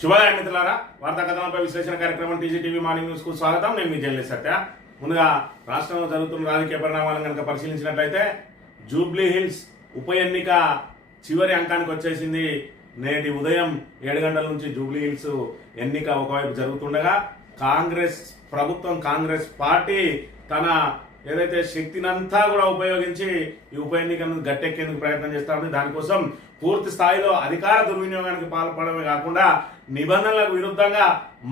శుభోదయం మిత్రులారా, వార్తా కథనంపై విశ్లేషణ కార్యక్రమం టీజీటీవీ మార్నింగ్ న్యూస్ కు స్వాగతం. నేను మీ జర్నలిస్ట్ సత్య. ముందుగా రాష్ట్రంలో జరుగుతున్న రాజకీయ పరిణామాలను కనుక పరిశీలించినట్లయితే జూబ్లీ హిల్స్ ఉప ఎన్నిక చివరి అంకానికి వచ్చేసింది. నేటి ఉదయం 7 గంటల నుంచి జూబ్లీ హిల్స్ ఎన్నిక ఒకవైపు జరుగుతుండగా కాంగ్రెస్ ప్రభుత్వం, కాంగ్రెస్ పార్టీ తన ఏదైతే శక్తినంతా కూడా ఉపయోగించి ఈ ఉప ఎన్నికను గట్టెక్కేందుకు ప్రయత్నం చేస్తా ఉంది. దానికోసం పూర్తి స్థాయిలో అధికార దుర్వినియోగానికి పాల్పడమే కాకుండా నిబంధనలకు విరుద్ధంగా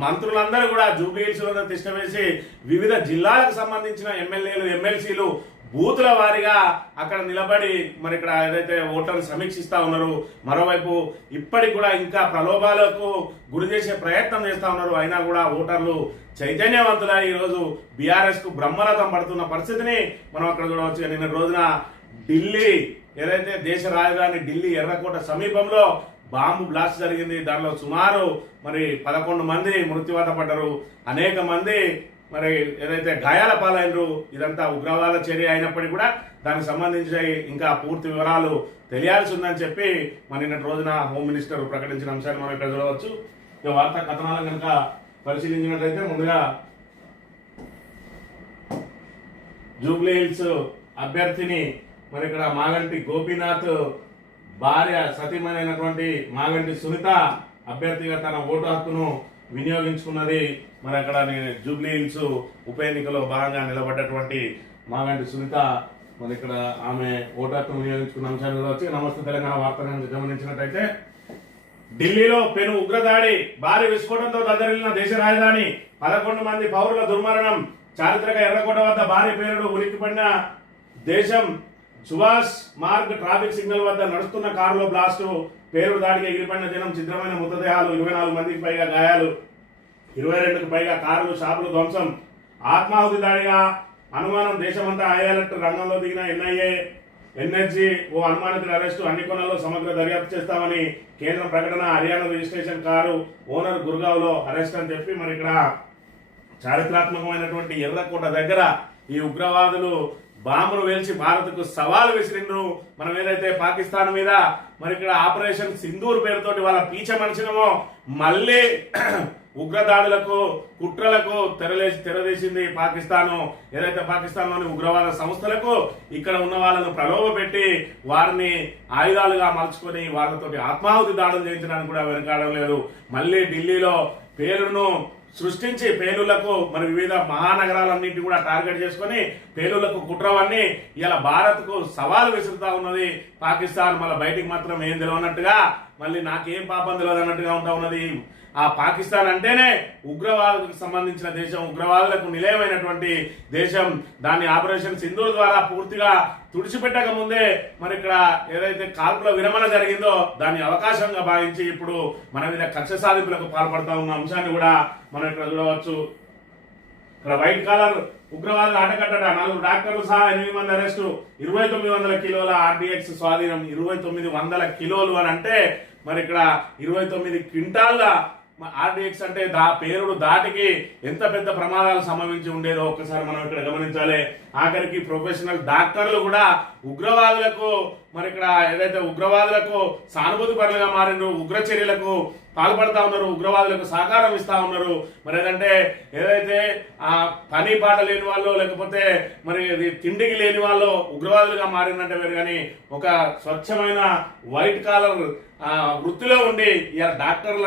మంత్రులందరూ కూడా జూబ్లీ హిల్స్ లో తిష్టవేసి వివిధ జిల్లాలకు సంబంధించిన ఎమ్మెల్యేలు, ఎమ్మెల్సీలు బూతుల వారిగా అక్కడ నిలబడి మరి ఇక్కడ ఏదైతే ఓటర్లు సమీక్షిస్తా ఉన్నారు. మరోవైపు ఇప్పటికి కూడా ఇంకా ప్రలోభాలకు గురి చేసే ప్రయత్నం చేస్తా ఉన్నారు. అయినా కూడా ఓటర్లు చైతన్యవంతులై ఈరోజు బీఆర్ఎస్ కు బ్రహ్మరథం పడుతున్న పరిస్థితిని మనం అక్కడ చూడవచ్చు. నిన్న రోజున ఢిల్లీ ఏదైతే దేశ రాజధాని ఢిల్లీ ఎర్రకోట సమీపంలో బాంబు బ్లాస్ట్ జరిగింది. దానిలో సుమారు మరి 11 మంది మృత్యువాత పడ్డారు. అనేక మంది మరి ఏదైతే గాయాల పాలైనరు. ఇదంతా ఉగ్రవాద చర్య అయినప్పటికీ కూడా దానికి సంబంధించి ఇంకా పూర్తి వివరాలు తెలియాల్సి ఉందని చెప్పి మరి నిన్నటి రోజున హోమ్ మినిస్టర్ ప్రకటించిన అంశాన్ని మనం ఇక్కడ చూడవచ్చు. ఈ వార్తా కథనాలను కనుక పరిశీలించినట్లయితే ముందుగా జూబ్లీ హిల్స్ అభ్యర్థిని మరి ఇక్కడ మాగంటి గోపీనాథ్ భార్య సతీమణి మాగంటి సునీత అభ్యర్థిగా తన ఓటు హక్కును వినియోగించుకున్నది. మరి అక్కడ జూబ్లీ హిల్స్ ఉప ఎన్నికలో భాగంగా నిలబడ్డటువంటి మాగంటి సునీత మరి ఇక్కడ ఆమె ఓటు హక్కును వినియోగించుకున్న అంశాలు వచ్చి నమస్తే తెలంగాణ వార్తలను గమనించినట్టయితే ఢిల్లీలో పెను ఉగ్రదాడి, భారీ విస్ఫోటంతో దద్దరిల్లిన దేశ రాజధాని, 11 మంది పౌరుల దుర్మరణం, చారిత్రక ఎర్రకోట వద్ద భారీ పేలుడు, ఉలిక్కిపడిన దేశం, సుభాష్ మార్గ్ ట్రాఫిక్ సిగ్నల్ వద్ద నడుస్తున్న కారులో బ్లాస్టు, పేలుడు దాడికి ఎగిరిపడిన జనం, చిత్రమైన మృతదేహాలు, 24 మందికి పైగా గాయాలు, 22కు పైగా కార్లు, షాపులు ధ్వంసం, ఆత్మాహుతి దాడిగా అనుమానం, దేశమంతా హై అలర్ట్, రంగంలో దిగిన ఎన్ఐఏ, ఎన్ఎస్జీ, ఓ అనుమానితుల అరెస్టు, అన్ని కోణాల్లో సమగ్ర దర్యాప్తు చేస్తామని కేంద్రం ప్రకటన, హర్యానా రిజిస్ట్రేషన్ కారు ఓనర్ గుర్గావ్లో అరెస్ట్ అని చెప్పి మరి ఇక్కడ చారిత్రాత్మకమైనటువంటి ఎర్రకోట దగ్గర ఈ ఉగ్రవాదులు బాంబులు వేల్చి భారత్కు సవాలు విసిరిండ్రు. మనం ఏదైతే పాకిస్తాన్ మీద మరి ఇక్కడ ఆపరేషన్ సింధూర్ పేరుతోటి వాళ్ళ పీచ మనిషినమో మళ్ళీ ఉగ్రదాడులకు, కుట్రలకు తెరదీసింది పాకిస్తాను. ఏదైతే పాకిస్తాన్ లోని ఉగ్రవాద సంస్థలకు ఇక్కడ ఉన్న వాళ్ళను ప్రలోభ పెట్టి వారిని ఆయుధాలుగా మలుచుకొని వాళ్ళతోటి ఆత్మాహుతి దాడులు చేయించడానికి కూడా వెనకాడడం లేదు. మళ్ళీ ఢిల్లీలో పేలుడును సృష్టించి పేలుళ్లకు మరి వివిధ మహానగరాలన్నింటి కూడా టార్గెట్ చేసుకుని పేలుళ్లకు కుట్రవన్నీ ఇలా భారత్ కు సవాలు విసురుతా ఉన్నది పాకిస్తాన్. మళ్ళీ బయటికి మాత్రం ఏం తెలియనట్టుగా, మళ్ళీ నాకేం పాపం తెలియదు అన్నట్టుగా ఉంటా ఉన్నది. ఆ పాకిస్తాన్ అంటేనే ఉగ్రవాదులకు సంబంధించిన దేశం, ఉగ్రవాదులకు నిలయమైనటువంటి దేశం. దాన్ని ఆపరేషన్ సింధూర్ ద్వారా పూర్తిగా తుడిచిపెట్టక ముందే మరి ఇక్కడ ఏదైతే కాల్పుల విరమణ జరిగిందో దాన్ని అవకాశంగా భావించి ఇప్పుడు మన మీద కక్ష సాధింపులకు పాల్పడతా ఉన్న అంశాన్ని కూడా మనం ఇక్కడ చూడవచ్చు. ఇక్కడ వైట్ కాలర్ ఉగ్రవాదులు ఆటకట్టడ, 4 డాక్టర్లు సహా 8 మంది అరెస్టు, 2900 కిలోల ఆర్డీఎక్స్ స్వాధీనం. 2900 కిలోలు అని అంటే మరి ఇక్కడ 29 క్వింటాళ్ళ ఆర్డీఎక్స్ అంటే పేరుడు దాటికి ఎంత పెద్ద ప్రమాదాలు సంభవించి ఉండేదో ఒక్కసారి మనం ఇక్కడ గమనించాలి. ఆఖరికి ప్రొఫెషనల్ డాక్టర్లు కూడా ఉగ్రవాదులకు మరి ఇక్కడ ఏదైతే ఉగ్రవాదులకు సానుభూతి పరులుగా మారిండ్రు, ఉగ్ర చర్యలకు పాల్పడతా ఉన్నారు, ఉగ్రవాదులకు సహకారం ఇస్తా ఉన్నారు. మరి ఏదంటే ఏదైతే ఆ పని పాట లేని వాళ్ళు, లేకపోతే మరి తిండికి లేని వాళ్ళు ఉగ్రవాదులుగా మారిందంటే వేరు, కానీ ఒక స్వచ్ఛమైన వైట్ కాలర్ వృత్తిలో ఉండి డాక్టర్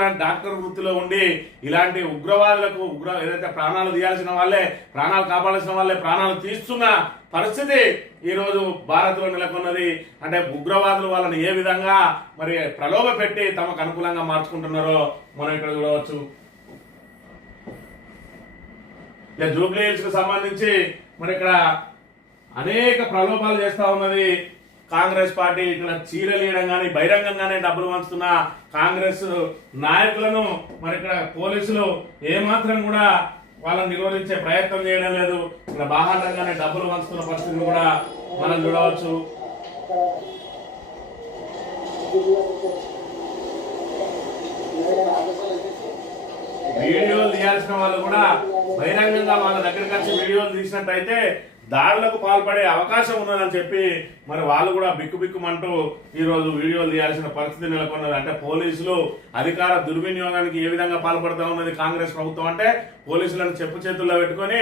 వృత్తిలో ఉండి ఇలాంటి ఉగ్రవాదులకు ఏదైతే ప్రాణాలు తీయాల్సిన వాళ్ళే, ప్రాణాలు కాపాడాల్సిన వాళ్ళే ప్రాణాలు తీస్తున్న పరిస్థితి ఈ రోజు భారత్ లో నెలకొన్నది. అంటే ఉగ్రవాదులు వాళ్ళని ఏ విధంగా మరి ప్రలోభ పెట్టి తమకు అనుకూలంగా మార్చుకుంటున్నారో మనం ఇక్కడ చూడవచ్చు. జూబ్లీ హిల్స్ కు సంబంధించి మరి ఇక్కడ అనేక ప్రలోభాలు చేస్తా ఉన్నది కాంగ్రెస్ పార్టీ. ఇక్కడ చీరలీయడం కానీ బహిరంగంగానే డబ్బులు పంచుతున్న కాంగ్రెస్ నాయకులను మరి ఇక్కడ పోలీసులు ఏమాత్రం కూడా వాళ్ళని నిరోధించే ప్రయత్నం చేయడం లేదు. ఇక్కడ బాహాటంగానే డబ్బులు పంచుతున్న పరిస్థితిని కూడా మనం చూడవచ్చు. వీడియోలు తీయాల్సిన వాళ్ళు కూడా బహిరంగంగా వాళ్ళ దగ్గరికి వచ్చి వీడియోలు తీసినట్టయితే దాడులకు పాల్పడే అవకాశం ఉన్నదని చెప్పి మరి వాళ్ళు కూడా బిక్కుబిక్కుమంటూ ఈ రోజు వీడియోలు తీయాల్సిన పరిస్థితి నెలకొన్నది. అంటే పోలీసులు అధికార దుర్వినియోగానికి ఏ విధంగా పాల్పడతా ఉన్నది కాంగ్రెస్ ప్రభుత్వం అంటే పోలీసులను చెప్పు చేతుల్లో పెట్టుకొని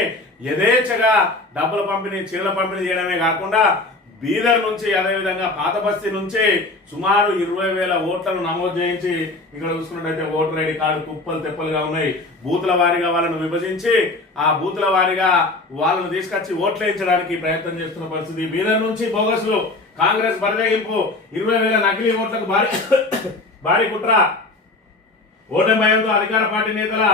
యథేచ్ఛగా డబ్బుల పంపిణీ చీరల పంపిణీ చేయడమే కాకుండా బీదర్ నుంచి అదేవిధంగా పాత బస్తీ నుంచి సుమారు 20,000 ఓట్లను నమోదు చేయించి ఇక్కడ చూసుకున్నట్టయితే ఓటర్ ఐడి కార్డు కుప్పలు తెప్పలుగా ఉన్నాయి. బూతుల వారీగా వాళ్ళను విభజించి ఆ బూతుల వారీగా వాళ్ళను తీసుకొచ్చి ఓట్లు వేయించడానికి ప్రయత్నం చేస్తున్న పరిస్థితి. బీదర్ నుంచి బోగస్లు కాంగ్రెస్ బరిదగింపు 20,000 నకిలీ ఓట్లకు భారీ కుట్ర. ఓటమి భయంతో అధికార పార్టీ నేతల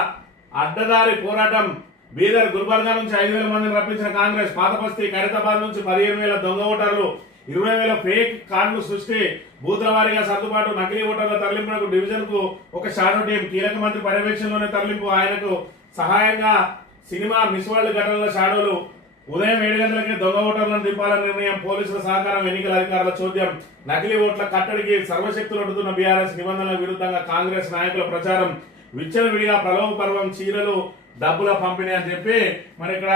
అడ్డదారి పోరాటం. బీదర్ గుల్బర్గా నుంచి 5,000 మందిని రప్పించిన కాంగ్రెస్. పాతబస్తీ ఖైరతాబాద్ నుంచి 15,000 దొంగ ఓటర్లు, 20,000 ఫేక్ కార్డులు సృష్టి, బూతుల వారీగా సర్దుబాటు, నకిలీ ఓటర్ల తరలింపునకు డివిజన్ కు ఒక షాడో టీం, కీలక మంత్రి పర్యవేక్షణలోనే తరలింపు, ఆయనకు సహాయంగా సినిమా మిస్ వరల్డ్ ఘటనల షాడోలు. ఉదయం 7 గంటలకే దొంగ ఓటర్లను దింపాలని నిర్ణయం, పోలీసుల సహకారం, ఎన్నికల అధికారుల చోద్యం. నకిలీ ఓట్ల కట్టడికి సర్వశక్తులు ఒడ్డుతున్న బీఆర్ఎస్. నిబంధనల విరుద్ధంగా కాంగ్రెస్ నాయకుల ప్రచారం. విచ్చలవిడిగా ప్రలోభ పర్వం, చీరలు, డబ్బుల పంపిణీ అని చెప్పి మరి ఇక్కడ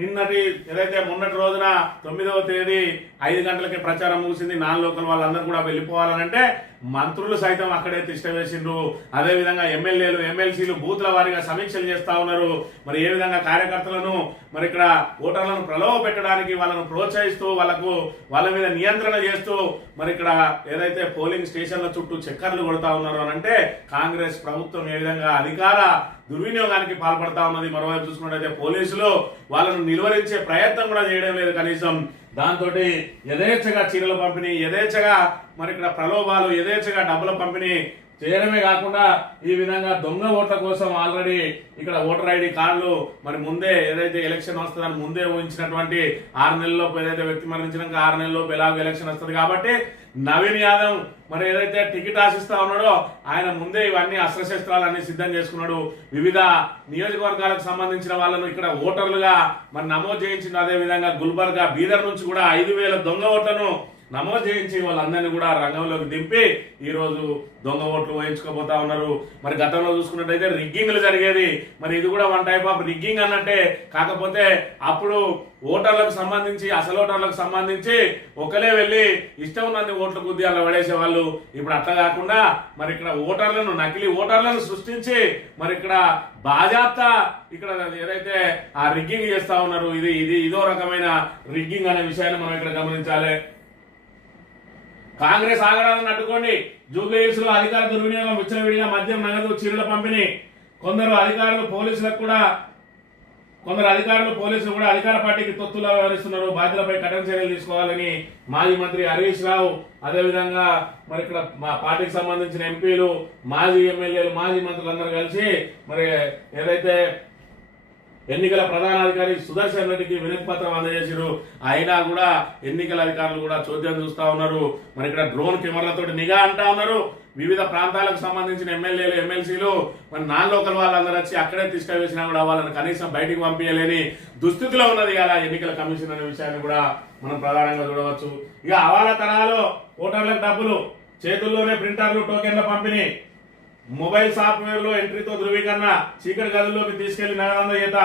నిన్నటి ఏదైతే మొన్నటి రోజున 9వ తేదీ 5 గంటలకే ప్రచారం ముగిసింది. నాన్ లోకల్ వాళ్ళందరూ కూడా వెళ్ళిపోవాలనంటే మంత్రులు సైతం అక్కడే తిష్ట వేసిండ్రు. అదేవిధంగా ఎమ్మెల్యేలు ఎమ్మెల్సీలు బూత్ల వారీగా సమీక్షలు చేస్తా ఉన్నారు. మరి ఏ విధంగా కార్యకర్తలను మరి ఇక్కడ ఓటర్లను ప్రలోభ పెట్టడానికి వాళ్ళను ప్రోత్సహిస్తూ వాళ్ళ మీద నియంత్రణ చేస్తూ మరి ఇక్కడ ఏదైతే పోలింగ్ స్టేషన్ల చుట్టూ చక్కర్లు కొడతా ఉన్నారు అని అంటే కాంగ్రెస్ ప్రభుత్వం ఏ విధంగా అధికార దుర్వినియోగానికి పాల్పడతా ఉన్నది. మరోవైపు చూసుకున్నట్టయితే పోలీసులు వాళ్ళను నిలువరించే ప్రయత్నం కూడా చేయడం లేదు కనీసం. దాంతో యథేచ్ఛగా చీరల పంపిణీ, యథేచ్ఛగా మరి ఇక్కడ ప్రలోభాలు, యథేచ్ఛగా డబ్బుల పంపిణీ చేయడమే కాకుండా ఈ విధంగా దొంగ ఓట్ల కోసం ఆల్రెడీ ఇక్కడ ఓటర్ ఐడి కార్డులు మరి ముందే ఏదైతే ఎలక్షన్ వస్తుందని ముందే ఊహించినటువంటి 6 నెలల్లోపు ఏదైతే వ్యక్తి మరణించినాక 6 నెలల్లోపు ఎలాగో ఎలక్షన్ వస్తుంది కాబట్టి నవీన్ యాదవ్ మరి ఏదైతే టికెట్ ఆశిస్తా ఉన్నాడో ఆయన ముందే ఇవన్నీ అస్త్రశస్త్రాలన్నీ సిద్ధం చేసుకున్నాడు. వివిధ నియోజకవర్గాలకు సంబంధించిన వాళ్ళను ఇక్కడ ఓటర్లుగా మరి నమోదు చేయించింది. అదే విధంగా గుల్బర్గా బీదర్ నుంచి కూడా 5,000 దొంగ ఓట్లను నమోదు చేయించి వాళ్ళందరినీ కూడా రంగంలోకి దింపి ఈ రోజు దొంగ ఓట్లు వేయించుకోబోతా ఉన్నారు. మరి గతంలో చూసుకున్నట్టయితే రిగ్గింగ్లు జరిగేది. మరి ఇది కూడా వన్ టైప్ ఆఫ్ రిగ్గింగ్ అన్నట్టే. కాకపోతే అప్పుడు ఓటర్లకు సంబంధించి అసలు ఓటర్లకు సంబంధించి ఒకలే వెళ్ళి ఇష్టం ఉన్నన్ని ఓట్లు గుద్ది అలా పడేసే వాళ్ళు. ఇప్పుడు అట్లా కాకుండా మరి ఇక్కడ ఓటర్లను నకిలీ ఓటర్లను సృష్టించి మరి ఇక్కడ బాజాప్తా ఇక్కడ ఏదైతే ఆ రిగ్గింగ్ చేస్తా ఉన్నారు ఇదో రకమైన రిగ్గింగ్ అనే విషయాన్ని మనం ఇక్కడ గమనించాలి. కాంగ్రెస్ ఆగడాలను అడ్డుకోండి. జూబ్లీ హిల్స్ లో అధికార దుర్వినియోగం, విచ్చలవిడిగా మద్యం, నగదు, చీరల పంపిణీ. కొందరు అధికారులు పోలీసులు కూడా అధికార పార్టీకి తొత్తులా వ్యవహరిస్తున్నారు. బాధ్యులపై కఠిన చర్యలు తీసుకోవాలని మాజీ మంత్రి హరీష్ రావు, అదేవిధంగా మరి ఇక్కడ మా పార్టీకి సంబంధించిన ఎంపీలు, మాజీ ఎమ్మెల్యేలు, మాజీ మంత్రులందరూ కలిసి మరి ఏదైతే ఎన్నికల ప్రధానాధికారి సుదర్శన్ రెడ్డికి వినతి పత్రం అందజేసారు. అయినా కూడా ఎన్నికల అధికారులు కూడా చోద్యం చూస్తా ఉన్నారు. మరి ఇక్కడ డ్రోన్ కెమెరాలతో నిఘా అంటా ఉన్నారు. వివిధ ప్రాంతాలకు సంబంధించిన ఎమ్మెల్యేలు ఎమ్మెల్సీలు మరి నాన్ లోకల్ వాళ్ళందరూ వచ్చి అక్కడే తీసుకువేసినా కూడా వాళ్ళని కనీసం బయటికి పంపించలేని దుస్థితిలో ఉన్నది కదా ఎన్నికల కమిషన్ అనే విషయాన్ని కూడా మనం ప్రధానంగా చూడవచ్చు. ఇక హవాలా తరహాలో ఓటర్లకు డబ్బులు, చేతుల్లోనే ప్రింటర్లు, టోకెన్ల పంపిణీ, మొబైల్ సాఫ్ట్వేర్ లో ఎంట్రీతో ధృవీకరణ, చీకటి గదుల్లోకి తీసుకెళ్లి నగదందజేత.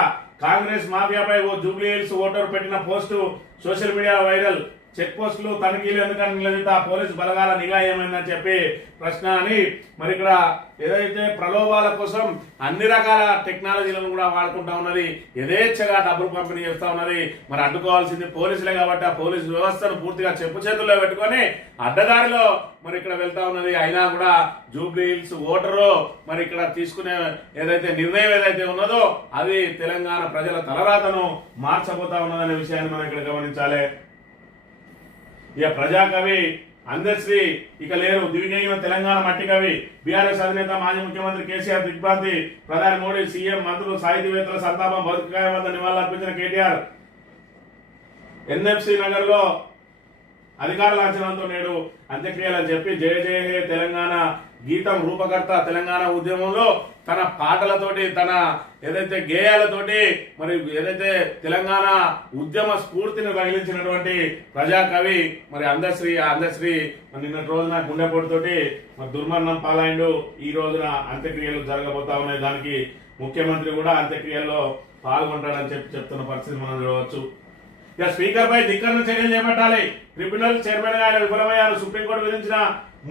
కాంగ్రెస్ మాఫియాపై ఓ జూబ్లీ హిల్స్ ఓటర్ పెట్టిన post social media viral. Check పోస్టులు, తనిఖీలు ఎందుకని నిలదీత, పోలీసు బలగాల నిఘా ఏమైందని చెప్పి ప్రశ్న అని మరి ఇక్కడ ఏదైతే ప్రలోభాల కోసం అన్ని రకాల టెక్నాలజీలను కూడా వాడుకుంటా ఉన్నది. యథేచ్ఛగా డబ్బులు పంపిణీ చేస్తా ఉన్నది. మరి అడ్డుకోవాల్సింది పోలీసులే కాబట్టి ఆ పోలీసు వ్యవస్థను పూర్తిగా చెప్పు చేతుల్లో పెట్టుకొని అడ్డదారిలో మరి ఇక్కడ వెళ్తా ఉన్నది. అయినా కూడా జూబ్లీ హిల్స్ ఓటరు మరి ఇక్కడ తీసుకునే ఏదైతే నిర్ణయం ఏదైతే ఉన్నదో అది తెలంగాణ ప్రజల తలరాతను మార్చబోతా ఉన్నదనే విషయాన్ని మనం ఇక్కడ గమనించాలి. ఇక ప్రజాకవి అందశ్రీ ఇక లేరు, దివిజయం తెలంగాణ మట్టి కవి. బీఆర్ఎస్ అధినేత మాజీ ముఖ్యమంత్రి కేసీఆర్ దిగ్భ్రాంతి. ప్రధాని మోడీ, సీఎం, మంత్రులు, సాహితీవేత్తల సంతాపం. బతుకాయ వద్ద నివాళులర్పించిన కేటీఆర్. ఎన్ఎఫ్సి నగర్ లో అధికార లాంఛనంతో నేడు అంత్యక్రియలని చెప్పి జయ జయ హే తెలంగాణ గీతం రూపకర్త తెలంగాణ ఉద్యమంలో తన పాటలతోటి తన ఏదైతే గేయాలతోటి మరి ఏదైతే తెలంగాణ ఉద్యమ స్ఫూర్తిని రగిలించినటువంటి ప్రజాకవి మరి అందశ్రీ నిన్నటి రోజున గుండెపోటుతోటి మరి దుర్మరణం పాలైండు. ఈ రోజున అంత్యక్రియలు జరగబోతా ఉన్నాయి. దానికి ముఖ్యమంత్రి కూడా అంత్యక్రియల్లో పాల్గొంటాడని చెప్తున్న పరిస్థితి మనం చూడవచ్చు. ఇక స్పీకర్ పై ధిక్కరణ చర్యలు చేపట్టాలి. ట్రిబ్యునల్ చైర్మన్ గా ఆయన విఫలమయ్యారు. సుప్రీంకోర్టు విధించిన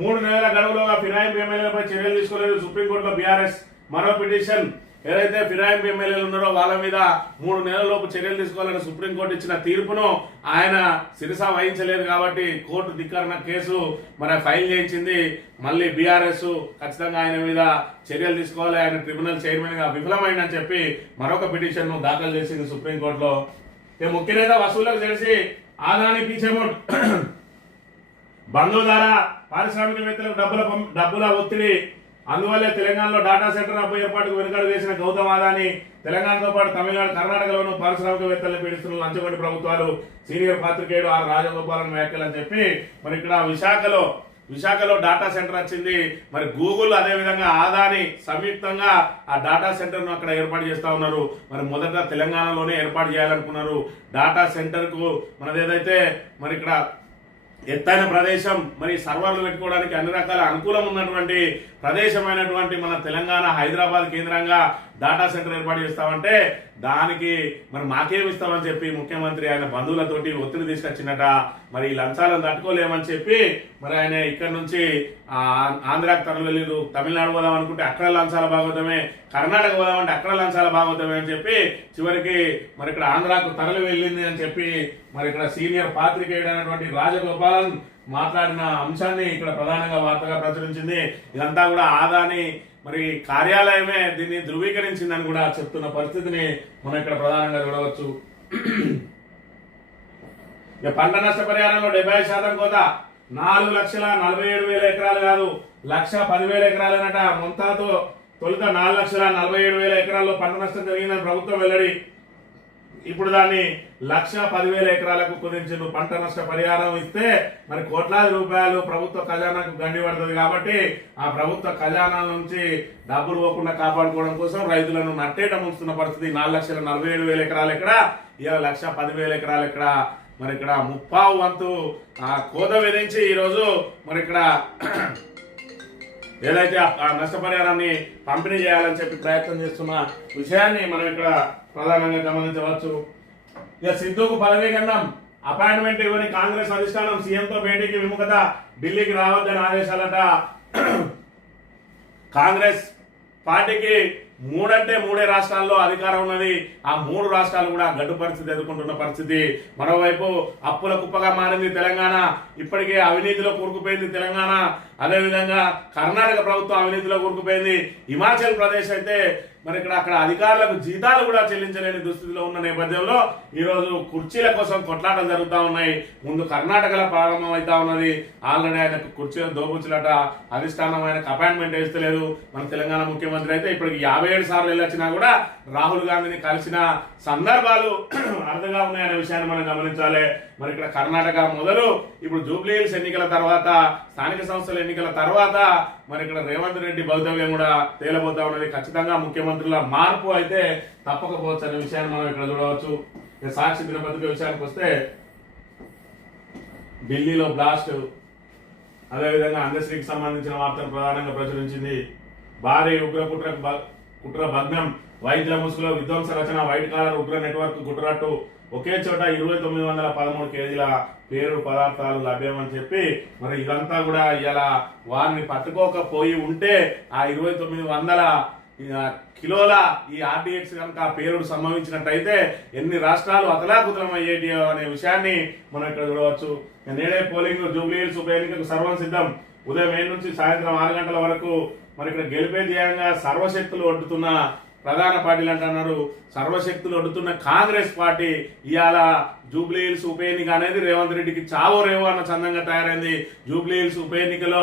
3 నెలల గడువులోగా ఫిరాయింపు ఎమ్మెల్యేలపై చర్యలు తీసుకోలేదు. సుప్రీంకోర్టులో బీఆర్ఎస్ మరో పిటిషన్. ఏదైతే ఫిరాయింపు ఎమ్మెల్యేలు ఉన్నారో వాళ్ళ మీద 3 నెలలలోపు చర్యలు తీసుకోవాలని సుప్రీంకోర్టు ఇచ్చిన తీర్పును ఆయన శిరస వహించలేదు కాబట్టి కోర్టు ధిక్కరణ కేసు మరి ఫైల్ చేయించింది. మళ్ళీ బీఆర్ఎస్ ఖచ్చితంగా ఆయన మీద చర్యలు తీసుకోవాలి, ఆయన ట్రిబ్యునల్ చైర్మన్ గా విఫలమైందని చెప్పి మరొక పిటిషన్ ను దాఖలు చేసింది సుప్రీంకోర్టులో. ముఖ్య నేత వసూళ్లకు తెలిసి ఆదాని పీచేమోట్ బంధువు ద్వారా పారిశ్రామికవేత్తలకు డబ్బుల ఒత్తిడి. అందువల్లే తెలంగాణలో డాటా సెంటర్ హబ్ ఏర్పాటుకు వెనుకడు వేసిన గౌతమ్ అదాని తెలంగాణతో పాటు తమిళనాడు, కర్ణాటకలోనూ పారిశ్రామికవేత్తలను పీడిస్తున్న లంచగొండి ప్రభుత్వాలు. సీనియర్ పాత్రికేయుడు ఆర్ రాజగోపాలన్ వ్యాఖ్యలని చెప్పి మరి ఇక్కడ విశాఖలో డాటా సెంటర్ వచ్చింది. మరి గూగుల్ అదే విధంగా ఆదాని సంయుక్తంగా ఆ డాటా సెంటర్ ను అక్కడ ఏర్పాటు చేస్తా ఉన్నారు. మరి మొదట తెలంగాణలోనే ఏర్పాటు చేయాలనుకున్నారు డాటా సెంటర్ కు. మనది ఏదైతే మరి ఇక్కడ ఎత్తైన ప్రదేశం, మరి సర్వర్లు పెట్టుకోవడానికి అన్ని రకాల అనుకూలం ఉన్నటువంటి ప్రదేశమైనటువంటి మన తెలంగాణ హైదరాబాద్ కేంద్రంగా డాటా సెంటర్ ఏర్పాటు చేస్తామంటే దానికి మరి మాకేమి ఇస్తామని చెప్పి ముఖ్యమంత్రి ఆయన బంధువులతోటి ఒత్తిడి తీసుకొచ్చినట. మరి ఈ లంచాలను తట్టుకోలేమని చెప్పి మరి ఆయన ఇక్కడ నుంచి ఆంధ్రాకి తరలి వెళ్ళారు. తమిళనాడు పోదాం అనుకుంటే అక్కడ లంచాల భాగవతమే, కర్ణాటక పోదామంటే అక్కడ లంచాల భాగవతమే అని చెప్పి చివరికి మరి ఇక్కడ ఆంధ్రాకు తరలి వెళ్ళింది అని చెప్పి మరి ఇక్కడ సీనియర్ పాత్రికేయుడు అయినటువంటి రాజగోపాలన్ మాట్లాడిన అంశాన్ని ఇక్కడ ప్రధానంగా వార్తగా ప్రచురించింది. ఇదంతా కూడా ఆదాని మరి కార్యాలయమే దీన్ని ధృవీకరించిందని కూడా చెప్తున్న పరిస్థితిని మనం ఇక్కడ ప్రధానంగా చూడవచ్చు. పంట నష్టపరిహారంలో 70% కోత. 4,47,000 ఎకరాలు కాదు, 1,10,000 ఎకరాలనట. మొంతాతో తొలుత 4,47,000 ఎకరాల్లో పంట నష్టం జరిగిందని ప్రభుత్వం వెల్లడి. ఇప్పుడు దాన్ని 1,10,000 ఎకరాలకు కుదించిండు. పంట నష్ట పరిహారం ఇస్తే మరి కోట్లాది రూపాయలు ప్రభుత్వ ఖజానాకు గండి పడుతుంది కాబట్టి ఆ ప్రభుత్వ ఖజానా నుంచి డబ్బులు పోకుండా కాపాడుకోవడం కోసం రైతులను నట్టేట ముంచుతున్న పరిస్థితి. 4,47,000 ఎకరాలు ఎక్కడ, ఇలా 1,10,000 ఎకరాలు ఎక్కడ. మరి ఇక్కడ 30 వంతు కోత విధించి ఈరోజు మరి ఇక్కడ ఏదైతే ఆ నష్టపరిహారాన్ని పంపిణీ చేయాలని చెప్పి ప్రయత్నం చేస్తున్న విషయాన్ని మనం ఇక్కడ ప్రధానంగా గమనించవచ్చు. ఇక సిద్ధుకు పదవీ గండం. అపాయింట్మెంట్ ఇవ్వని కాంగ్రెస్ అధిష్టానం. సీఎంతో భేటీకి విముఖత. ఢిల్లీకి రావద్దని ఆదేశాలట. కాంగ్రెస్ పార్టీకి 3 అంటే 3 రాష్ట్రాల్లో అధికారం ఉన్నది. ఆ 3 రాష్ట్రాలు కూడా గడ్డు పరిస్థితి ఎదుర్కొంటున్న పరిస్థితి. మరోవైపు అప్పుల కుప్పగా మారింది తెలంగాణ. ఇప్పటికే అవినీతిలో కూరుకుపోయింది తెలంగాణ. అదేవిధంగా కర్ణాటక ప్రభుత్వం అవినీతిలో కూరుకుపోయింది. హిమాచల్ ప్రదేశ్ అయితే మరి అక్కడ అధికారులకు జీతాలు కూడా చెల్లించలేని దుస్థితిలో ఉన్న నేపథ్యంలో ఈ రోజు కుర్చీల కోసం కొట్లాటలు జరుగుతూ ఉన్నాయి. ముందు కర్ణాటకలో ప్రారంభం అవుతా ఉన్నది. ఆల్రెడీ ఆయనకు కుర్చీలు దోబుచ్చులట. అధిష్టానం ఆయనకు అపాయింట్మెంట్ వేస్తలేదు. మన తెలంగాణ ముఖ్యమంత్రి అయితే ఇప్పటికి 57 సార్లు వెళ్ళొచ్చినా కూడా రాహుల్ గాంధీని కలిసిన సందర్భాలు అరుదుగా ఉన్నాయనే విషయాన్ని మనం గమనించాలి. మరి ఇక్కడ కర్ణాటక మొదలు ఇప్పుడు జూబ్లీ హిల్స్ ఎన్నికల తర్వాత, స్థానిక సంస్థల ఎన్నికల తర్వాత మరి ఇక్కడ రేవంత్ రెడ్డి భవితవ్యం కూడా తేలబోతా ఉన్నది. ఖచ్చితంగా ముఖ్యమంత్రుల మార్పు అయితే తప్పకపోవచ్చు అనే విషయాన్ని మనం ఇక్కడ చూడవచ్చు. సాక్షి దినపత్రిక విషయానికి వస్తే ఢిల్లీలో బ్లాస్ట్, అదేవిధంగా అందశ్రీకి సంబంధించిన వార్తను ప్రధానంగా ప్రచురించింది. భారీ ఉగ్ర కుట్ర భగ్నం. వైద్యుల ముసుగులో విధ్వంస రచన. వైట్ కాలర్ ఉగ్ర నెట్వర్క్ కుట్రట్టు. ఒకే చోట 2,913 కేజీల పేరు పదార్థాలు లభ్యమని చెప్పి మరి ఇదంతా కూడా ఇలా వారిని పట్టుకోకపోయి ఉంటే ఆ 2,900 కిలోల ఈ ఆర్డీఎక్స్ కనుక పేరుడు సంభవించినట్టయితే ఎన్ని రాష్ట్రాలు అతలాకుతలం అయ్యేటి అనే విషయాన్ని మనం ఇక్కడ చూడవచ్చు. నేడే పోలింగ్. జూబ్లీ హిల్స్ ఉప ఎన్నికకు సర్వం సిద్ధం. ఉదయం 7 నుంచి సాయంత్రం 6 గంటల వరకు మరి ఇక్కడ గెలిపే ధ్యేయంగా సర్వశక్తులు ఒడ్డుతున్న ప్రధాన పార్టీలు అంటున్నారు. సర్వశక్తులు ఒడ్డుతున్న కాంగ్రెస్ పార్టీ ఇవాళ జూబ్లీ హిల్స్ ఉప ఎన్నిక అనేది రేవంత్ రెడ్డికి చావో రేవో అన్న చందంగా తయారైంది. జూబ్లీ హిల్స్ ఉప ఎన్నికలో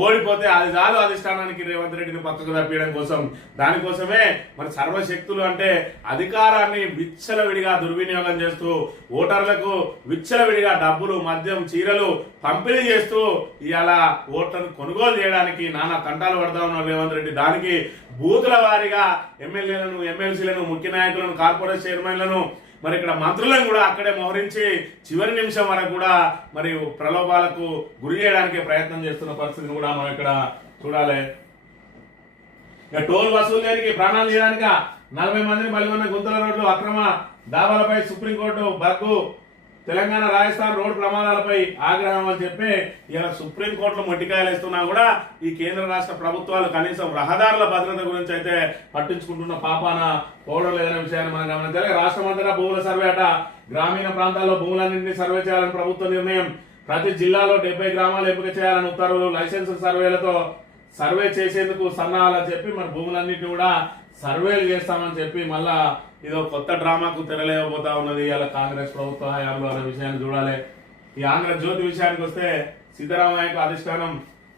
ఓడిపోతే అది చాలు అధిష్టానానికి రేవంత్ రెడ్డిని పక్కకు తప్పించడం కోసం. దానికోసమే మరి సర్వశక్తులు అంటే అధికారాన్ని విచ్చలవిడిగా దుర్వినియోగం చేస్తూ ఓటర్లకు విచ్చలవిడిగా డబ్బులు, మద్యం, చీరలు పంపిణీ చేస్తూ ఇవాళ ఓట్లను కొనుగోలు చేయడానికి నానా తంటాలు పడతా ఉన్నారు రేవంత్ రెడ్డి. దానికి బూతుల వారీగా ఎమ్మెల్యేలను, ఎమ్మెల్సీలను, ముఖ్య నాయకులను, కార్పొరేట్ చైర్మన్లను, మరి ఇక్కడ మంత్రులను కూడా అక్కడే మోహరించి చివరి నిమిషం వరకు కూడా మరి ప్రలోభాలకు గురి చేయడానికి ప్రయత్నం చేస్తున్న పరిస్థితిని కూడా మనం ఇక్కడ చూడాలి. టోల్ వసూలు చేయడానికి ప్రాణాలు చేయడానికి 40 మందిని బలిగొన్న గుంతల రోడ్లు అక్రమ దావాలపై సుప్రీంకోర్టు బగ్గు. తెలంగాణ రాజస్థాన్ రోడ్డు ప్రమాదాలపై ఆగ్రహం అని చెప్పి ఇలా సుప్రీంకోర్టులో మొట్టికాయలు వేస్తున్నా కూడా ఈ కేంద్ర రాష్ట్ర ప్రభుత్వాలు కనీసం రహదారుల భద్రత గురించి అయితే పట్టించుకుంటున్న పాపాన పోవడం లేదనే విషయాన్ని మనం గమనించాలి. రాష్ట్రమంతటా భూముల సర్వే అట. గ్రామీణ ప్రాంతాల్లో భూములన్నింటినీ సర్వే చేయాలని ప్రభుత్వ నిర్ణయం. ప్రతి జిల్లాలో 70 గ్రామాలు ఎంపిక చేయాలని ఉత్తర్వులు. లైసెన్స్ సర్వేలతో సర్వే చేసేందుకు సన్నాహాలని చెప్పి మన భూములన్నింటినీ కూడా సర్వేలు చేస్తామని చెప్పి మళ్ళా ఇదో కొత్త డ్రామాకు తెరలేకపోతా ఉన్నది ఇలా కాంగ్రెస్ ప్రభుత్వ హయాంలో అనే విషయాన్ని చూడాలి. ఈ ఆంధ్రజ్యోతి విషయానికి వస్తే సిద్ధరామయ్యకు అధిష్టానం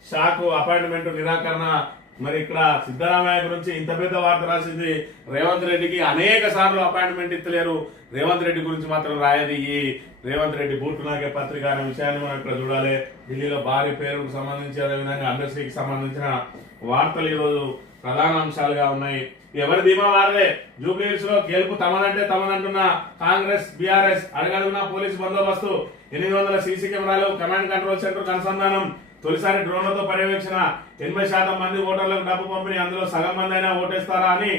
షాకు, అపాయింట్మెంట్ నిరాకరణ. మరి ఇక్కడ సిద్ధరామయ్య గురించి ఇంత పెద్ద వార్త రాసింది రేవంత్ రెడ్డికి అనేక సార్లు అపాయింట్మెంట్ ఇస్తలేరు. రేవంత్ రెడ్డి గురించి మాత్రం రాయది ఈ రేవంత్ రెడ్డి బూటు నాకే పత్రిక అనే విషయాన్ని మనం ఇక్కడ చూడాలి. ఢిల్లీలో భారీ పేరుకు సంబంధించి అదేవిధంగా ఇండస్ట్రీకి సంబంధించిన వార్తలు ఈరోజు ప్రధాన అంశాలుగా ఉన్నాయి. ఎవరి ధీమా వారదే. జూబ్లీహిల్స్ లో గెలుపు తమనంటే తమనంటున్న కాంగ్రెస్ బీఆర్ఎస్. అడుగడుగునా పోలీసు బందోబస్తు. 800 సీసీ కెమెరాలు, కమాండ్ కంట్రోల్ సెంటర్ అనుసంధానం. తొలిసారి డ్రోన్లతో పర్యవేక్షణ. 80% మంది ఓటర్లకు డబ్బు పంపిణీ. అందులో సగం మంది అయినా ఓటేస్తారా అని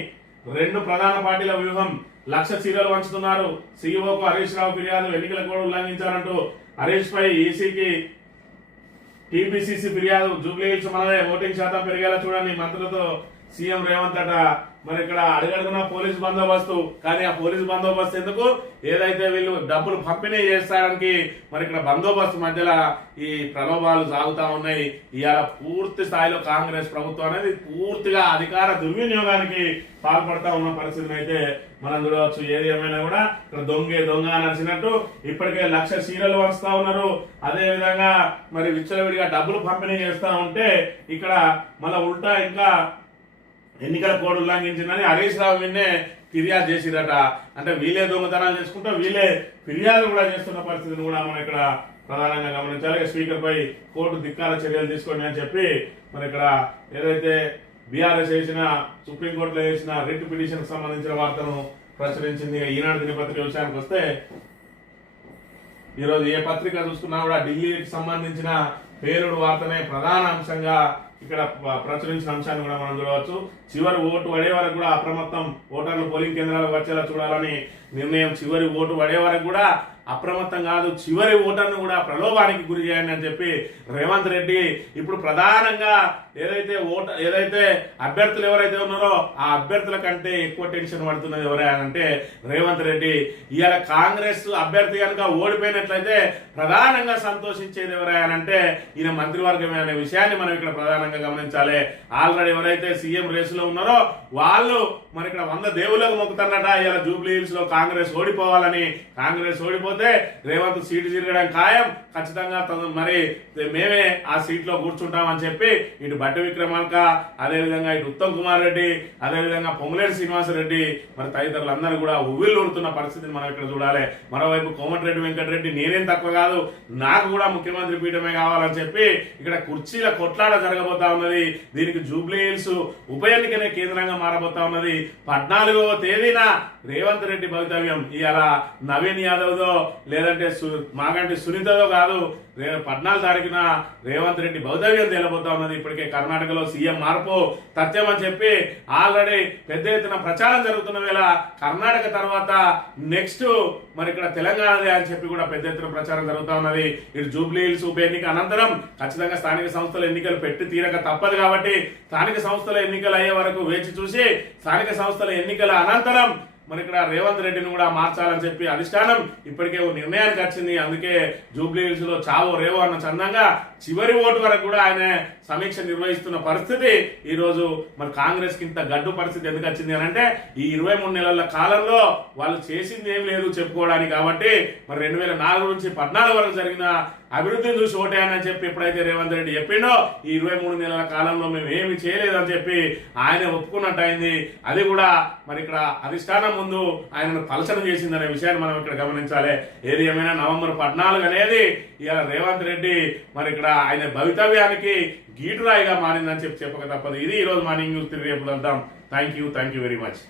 2 ప్రధాన పార్టీల వ్యూహం. 1,00,000 చీరలు పంచుతున్నారు. సీఈఓకు హరీష్ రావు ఫిర్యాదు. ఎన్నికల కోడ్ ఉల్లంఘించారంటూ హరీష్ పై ఈసీకి టీపీసీసీ ఫిర్యాదు. జూబ్లీహిల్స్ మనదే, ఓటింగ్ శాతం పెరిగేలా చూడండి మంత్రులతో సీఎం రేవంత్ అట. మరి ఇక్కడ అడుగడుగున పోలీసు బందోబస్తు. కానీ ఆ పోలీసు బందోబస్తు ఎందుకు? ఏదైతే వీళ్ళు డబ్బులు పంపిణీ చేస్తాడానికి మరి ఇక్కడ బందోబస్తు మధ్యలో ఈ ప్రలోభాలు సాగుతా ఉన్నాయి. ఇవాళ పూర్తి స్థాయిలో కాంగ్రెస్ ప్రభుత్వం అనేది పూర్తిగా అధికార దుర్వినియోగానికి పాల్పడతా ఉన్న పరిస్థితిని అయితే మనం చూడవచ్చు. ఏది ఏమైనా కూడా ఇక్కడ దొంగ నడిచినట్టు ఇప్పటికే 1,00,000 చీరలు వస్తా ఉన్నారు. అదే విధంగా మరి విచ్చలవిడిగా డబ్బులు పంపిణీ చేస్తా ఉంటే ఇక్కడ మళ్ళా ఉల్టా ఇంకా ఎన్నికల కోడ్ ఉల్లంఘించిందని హరీష్ రావు విన్నే ఫిర్యాదు చేసిరట. అంటే వీళ్ళే దొంగతనాలు చేసుకుంటూ వీళ్ళే ఫిర్యాదు కూడా చేస్తున్న పరిస్థితిని కూడా మనం ఇక్కడ ప్రధానంగా గమనించాలి. స్పీకర్ పై కోర్టు ధిక్కార చర్యలు తీసుకోండి అని చెప్పి మరి ఇక్కడ ఏదైతే బీఆర్ఎస్ వేసిన సుప్రీంకోర్టులో వేసిన రిట్ పిటిషన్ సంబంధించిన వార్తను ప్రచురించింది. ఈనాడు దినపత్రిక విషయానికి వస్తే ఈరోజు ఏ పత్రిక చూసుకున్నా కూడా ఢిల్లీకి సంబంధించిన పేలుడు వార్తనే ప్రధాన అంశంగా ఇక్కడ ప్రచురించిన అంశాన్ని కూడా మనం చూడవచ్చు. చివరి ఓటు పడే వరకు కూడా అప్రమత్తం. ఓటర్లు పోలింగ్ కేంద్రాలకు వచ్చేలా చూడాలని నిర్ణయం. చివరి ఓటు పడే వరకు కూడా అప్రమత్తం కాదు, చివరి ఓటర్ను కూడా ప్రలోభానికి గురి చేయండి అని చెప్పి రేవంత్ రెడ్డి ఇప్పుడు ప్రధానంగా ఏదైతే అభ్యర్థులు ఎవరైతే ఉన్నారో ఆ అభ్యర్థుల కంటే ఎక్కువ టెన్షన్ పడుతున్నది ఎవరైనా రేవంత్ రెడ్డి. ఇవాళ కాంగ్రెస్ అభ్యర్థి కనుక ఓడిపోయినట్లయితే ప్రధానంగా సంతోషించేది ఎవరైనా ఈయన మంత్రివర్గమే అనే విషయాన్ని మనం ఇక్కడ ప్రధానంగా గమనించాలి. ఆల్రెడీ ఎవరైతే సీఎం రేసులో ఉన్నారో వాళ్ళు మరి ఇక్కడ 100 దేవులకు మొక్కుతారట. ఇవాళ జూబ్లీహిల్స్ లో కాంగ్రెస్ ఓడిపోవాలని. కాంగ్రెస్ ఓడిపోతే రేవంత్ సీటు తిరగడం ఖాయం. ఖచ్చితంగా మరి మేమే ఆ సీట్ లో కూర్చుంటామని చెప్పి ఇటు బట్టి విక్రమార్క, అదేవిధంగా ఇటు ఉత్తమ్ కుమార్ రెడ్డి, అదేవిధంగా పొంగులేటి శ్రీనివాసరెడ్డి మరి తదితరులందరూ కూడా ఉవ్విళ్ళూరుతున్న పరిస్థితిని మనం ఇక్కడ చూడాలి. మరోవైపు కోమటిరెడ్డి వెంకటరెడ్డి నేనేం తక్కువ కాదు, నాకు కూడా ముఖ్యమంత్రి పీఠమే కావాలని చెప్పి ఇక్కడ కుర్చీల కొట్లాట జరగబోతా ఉన్నది. దీనికి జూబ్లీహిల్స్ ఉప ఎన్నికనే కేంద్రంగా మారబోతా ఉన్నది. 14వ తేదీన రేవంత్ రెడ్డి భవితవ్యం. ఇవాళ నవీన్ యాదవ్దో లేదంటే మాగంటి సునీతదో కాదు, 14వ తారీఖున రేవంత్ రెడ్డి భవితవ్యం తేలబోతా ఉన్నది. ఇప్పటికే కర్ణాటకలో సీఎం మార్పు తథ్యం అని చెప్పి ఆల్రెడీ పెద్ద ఎత్తున ప్రచారం జరుగుతున్న వేళ కర్ణాటక తర్వాత నెక్స్ట్ మరి ఇక్కడ తెలంగాణదే అని చెప్పి కూడా పెద్ద ఎత్తున ప్రచారం జరుగుతూ ఉన్నది. ఇటు జూబ్లీహిల్స్ ఉప ఎన్నిక అనంతరం ఖచ్చితంగా స్థానిక సంస్థల ఎన్నికలు పెట్టి తీరక తప్పదు కాబట్టి స్థానిక సంస్థల ఎన్నికలు అయ్యే వరకు వేచి చూసి స్థానిక సంస్థల ఎన్నికల అనంతరం మరి ఇక్కడ రేవంత్ రెడ్డిని కూడా మార్చాలని చెప్పి అధిష్టానం ఇప్పటికే ఓ నిర్ణయానికి వచ్చింది. అందుకే జూబ్లీహిల్స్ లో చావో రేవో అన్న చందంగా చివరి ఓటు వరకు కూడా ఆయన సమీక్ష నిర్వహిస్తున్న పరిస్థితి ఈ రోజు మరి కాంగ్రెస్ కి ఇంత గడ్డు పరిస్థితి ఎందుకు వచ్చింది అని అంటే ఈ 23 నెలల కాలంలో వాళ్ళు చేసింది ఏం లేదు చెప్పుకోవడానికి. కాబట్టి మరి 2004 నుంచి 14 వరకు జరిగిన అభివృద్ధిని చూసి ఓటేయని చెప్పి ఎప్పుడైతే రేవంత్ రెడ్డి చెప్పిండో ఈ 23 నెలల కాలంలో మేము ఏమి చేయలేదని చెప్పి ఆయన ఒప్పుకున్నట్టు అయింది. అది కూడా మరి ఇక్కడ అధిష్టానం ముందు ఆయనను పలచన చేసిందనే విషయాన్ని మనం ఇక్కడ గమనించాలి. ఏది ఏమైనా నవంబర్ 14 అనేది ఇవాళ రేవంత్ రెడ్డి మరి ఇక్కడ ఆయన భవితవ్యానికి గీటురాయిగా మారిందని చెప్పక తప్పదు. ఇది ఈ రోజు మార్నింగ్ న్యూస్. రేపు వెళ్దాం. Thank you very much.